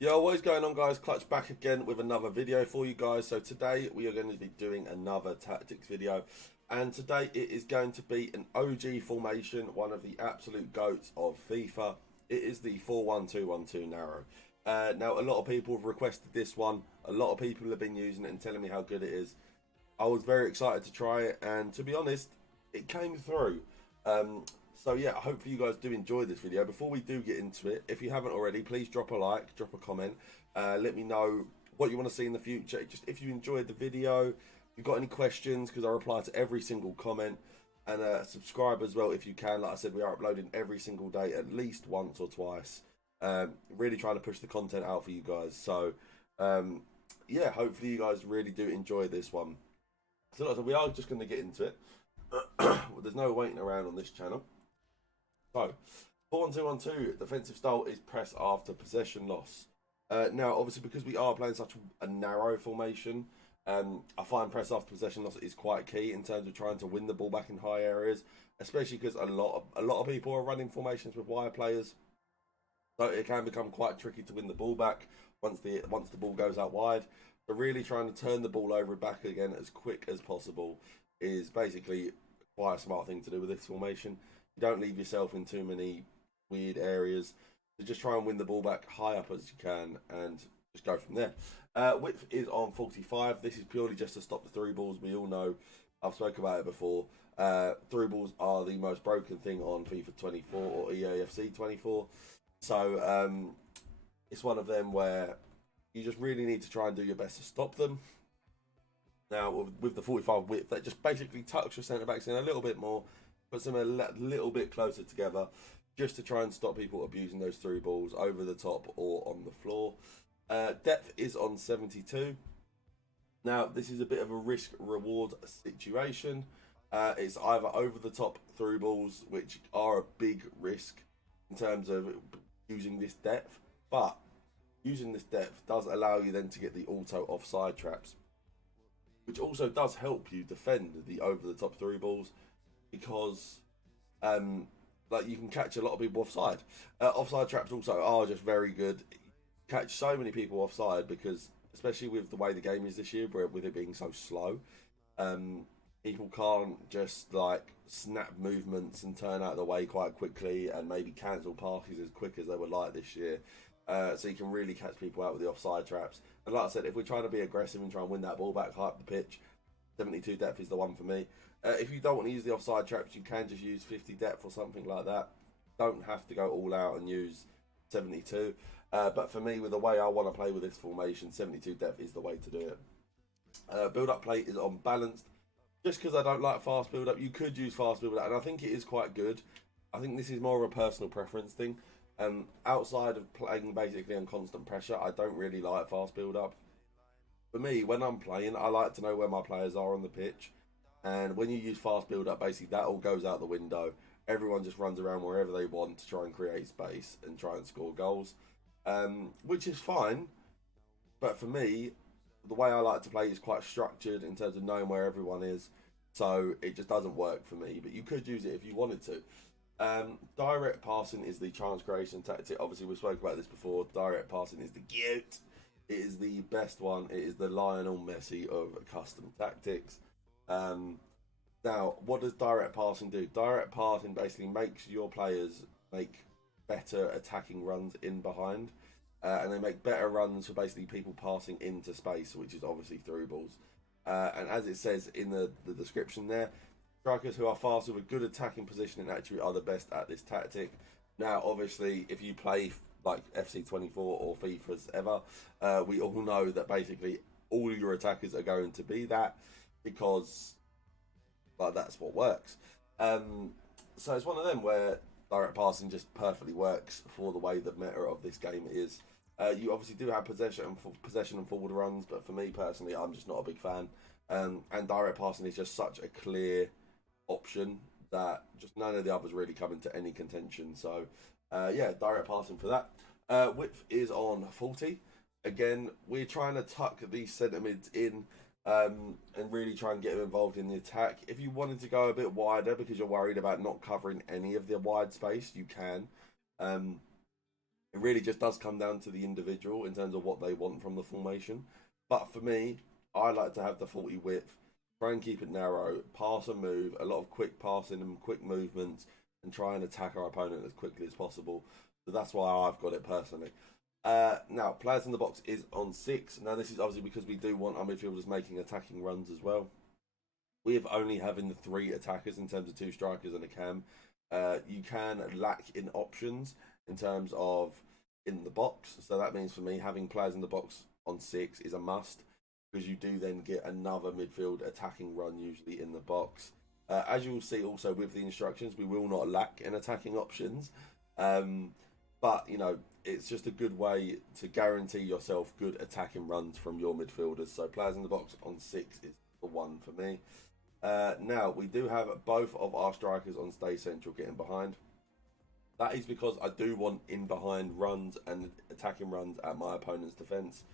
Yo, what is going on, guys? Clutch back again with another video for you guys. So today we are going to be doing another tactics video, and today it is going to be an OG formation, one of the absolute goats of FIFA. It is the 4-1-2-1-2 narrow. Now a lot of people have requested this one. A lot of people have been using it and telling me how good it is. I was very excited to try it, and to be honest, it came through. So yeah, hopefully you guys do enjoy this video. Before we do get into it, if you haven't already, please drop a like, drop a comment. Let me know what you want to see in the future. Just if you enjoyed the video, if you've got any questions, because I reply to every single comment. And subscribe as well if you can. Like I said, we are uploading every single day, at least once or twice. Really trying to push the content out for you guys. So yeah, hopefully you guys really do enjoy this one. So like I said, we are just going to get into it. There's no waiting around on this channel. So, 4-1-2-1-2 defensive style is press after possession loss. Now, obviously, because we are playing such a narrow formation, I find press after possession loss is quite key in terms of trying to win the ball back in high areas, especially because a lot of people are running formations with wide players, so it can become quite tricky to win the ball back once the ball goes out wide. But really trying to turn the ball over and back again as quick as possible is basically quite a smart thing to do with this formation. You don't leave yourself in too many weird areas. So just try and win the ball back high up as you can and just go from there. Width is on 45. This is purely just to stop the through balls. We all know, I've spoken about it before. Through balls are the most broken thing on FIFA 24 or EAFC 24. So it's one of them where you just really need to try and do your best to stop them. Now with the 45 width, that just basically tucks your centre backs in a little bit more, puts them a little bit closer together, just to try and stop people abusing those through balls over the top or on the floor. Depth is on 72. Now, this is a bit of a risk-reward situation. It's either over the top through balls, which are a big risk in terms of using this depth, but using this depth does allow you then to get the auto offside traps, which also does help you defend the over the top through balls, because like you can catch a lot of people offside. Offside traps also are just very good. Catch so many people offside because, especially with the way the game is this year, with it being so slow, people can't just like snap movements and turn out of the way quite quickly and maybe cancel passes as quick as they would like this year. So you can really catch people out with the offside traps. And like I said, if we're trying to be aggressive and try and win that ball back high up the pitch, 72 depth is the one for me. If you don't want to use the offside traps, you can just use 50 depth or something like that. Don't have to go all out and use 72. But for me, with the way I want to play with this formation, 72 depth is the way to do it. Build-up play is on balanced. Just because I don't like fast build-up, you could use fast build-up, and I think it is quite good. I think this is more of a personal preference thing. Outside of playing basically on constant pressure, I don't really like fast build-up. For me, when I'm playing, I like to know where my players are on the pitch. And when you use fast build-up, basically that all goes out the window. Everyone just runs around wherever they want to try and create space and try and score goals, which is fine. But for me, the way I like to play is quite structured in terms of knowing where everyone is. So it just doesn't work for me. But you could use it if you wanted to. Direct passing is the chance creation tactic. Obviously, we spoke about this before. Direct passing is the goat. It is the best one. It is the Lionel Messi of custom tactics. Now, what does direct passing do? Direct passing basically makes your players make better attacking runs in behind, and they make better runs for basically people passing into space, which is obviously through balls. And as it says in the description there, strikers who are fast with a good attacking positioning actually are the best at this tactic. Now, obviously, if you play like FC 24 or FIFA's ever, we all know that basically all your attackers are going to be that, because like that's what works. So it's one of them where direct passing just perfectly works for the way the meta of this game is. You obviously do have possession and forward runs, but for me personally, I'm just not a big fan. And direct passing is just such a clear option that just none of the others really come into any contention. So yeah, direct passing for that. Width is on 40. Again, we're trying to tuck these centre mids in, and really try and get them involved in the attack. If you wanted to go a bit wider because you're worried about not covering any of the wide space, you can. It really just does come down to the individual in terms of what they want from the formation. But for me, I like to have the 40 width, try and keep it narrow, pass and move, a lot of quick passing and quick movements, and try and attack our opponent as quickly as possible. So that's why I've got it personally. Now, players in the box is on 6. Now, this is obviously because we do want our midfielders making attacking runs as well. With only having the 3 attackers in terms of 2 strikers and a cam, you can lack in options in terms of in the box. So that means for me, having players in the box on 6 is a must, because you do then get another midfield attacking run usually in the box. As you will see also with the instructions, we will not lack in attacking options. But, you know, it's just a good way to guarantee yourself good attacking runs from your midfielders. So players in the box on 6 is the one for me. Now, we do have both of our strikers on stay central getting behind. That is because I do want in behind runs and attacking runs at my opponent's defence.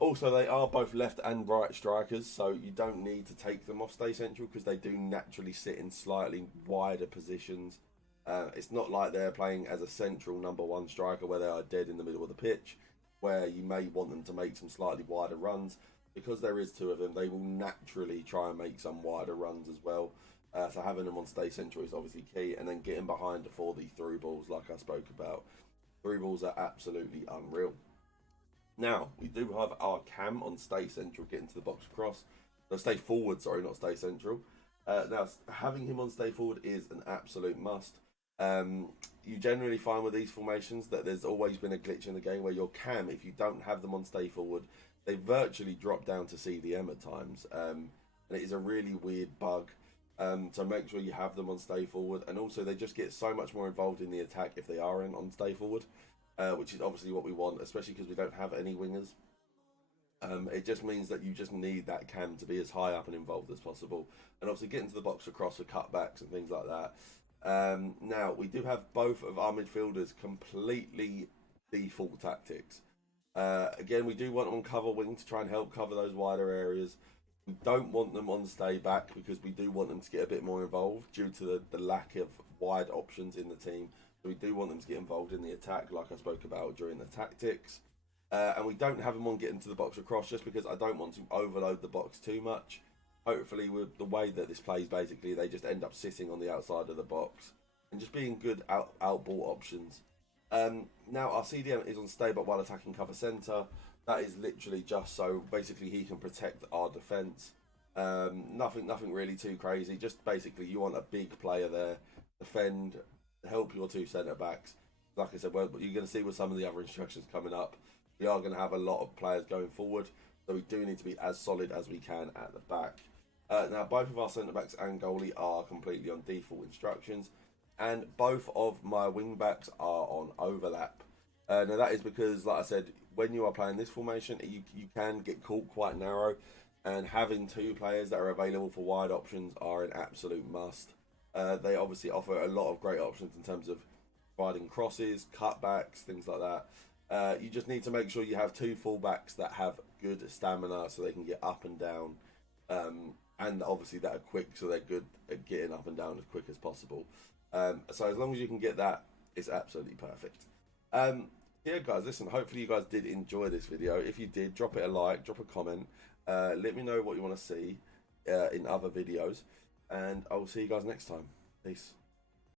Also, they are both left and right strikers, so you don't need to take them off stay central because they do naturally sit in slightly wider positions. It's not like they're playing as a central number 1 striker where they are dead in the middle of the pitch, where you may want them to make some slightly wider runs. Because there is 2 of them, they will naturally try and make some wider runs as well. So having them on stay central is obviously key, and then getting behind for the through balls like I spoke about. Through balls are absolutely unreal. Now, we do have our cam on stay central getting to the box across. No, stay forward, sorry, not stay central. Now, having him on stay forward is an absolute must. You generally find with these formations that there's always been a glitch in the game where your cam, if you don't have them on stay forward, they virtually drop down to CDM at times. And it is a really weird bug. So make sure you have them on stay forward. And also they just get so much more involved in the attack if they are on stay forward. Which is obviously what we want, especially because we don't have any wingers. It just means that you just need that cam to be as high up and involved as possible. And obviously getting to the box across for cutbacks and things like that. Now, we do have both of our midfielders completely default tactics. Again, we do want them on cover wing to try and help cover those wider areas. We don't want them on stay back because we do want them to get a bit more involved due to the lack of wide options in the team. So we do want them to get involved in the attack like I spoke about during the tactics. And we don't have them on getting to the box across just because I don't want to overload the box too much. Hopefully with the way that this plays, basically, they just end up sitting on the outside of the box and just being good out ball options. Now our CDM is on stay but while attacking cover centre. That is literally just so basically he can protect our defence. Nothing really too crazy. Just basically you want a big player there, defend, help your 2 centre backs. Like I said, well, you're going to see with some of the other instructions coming up, we are going to have a lot of players going forward, so we do need to be as solid as we can at the back. Now both of our centre backs and goalie are completely on default instructions. And both of my wing backs are on overlap. Now that is because, like I said, when you are playing this formation, you can get caught quite narrow, and having 2 players that are available for wide options are an absolute must. They obviously offer a lot of great options in terms of providing crosses, cutbacks, things like that. You just need to make sure you have 2 fullbacks that have good stamina so they can get up and down, and obviously that are quick so they're good at getting up and down as quick as possible. So as long as you can get that, it's absolutely perfect. Yeah guys, listen, hopefully you guys did enjoy this video. If you did, drop it a like, drop a comment, let me know what you want to see in other videos, and I will see you guys next time. Peace.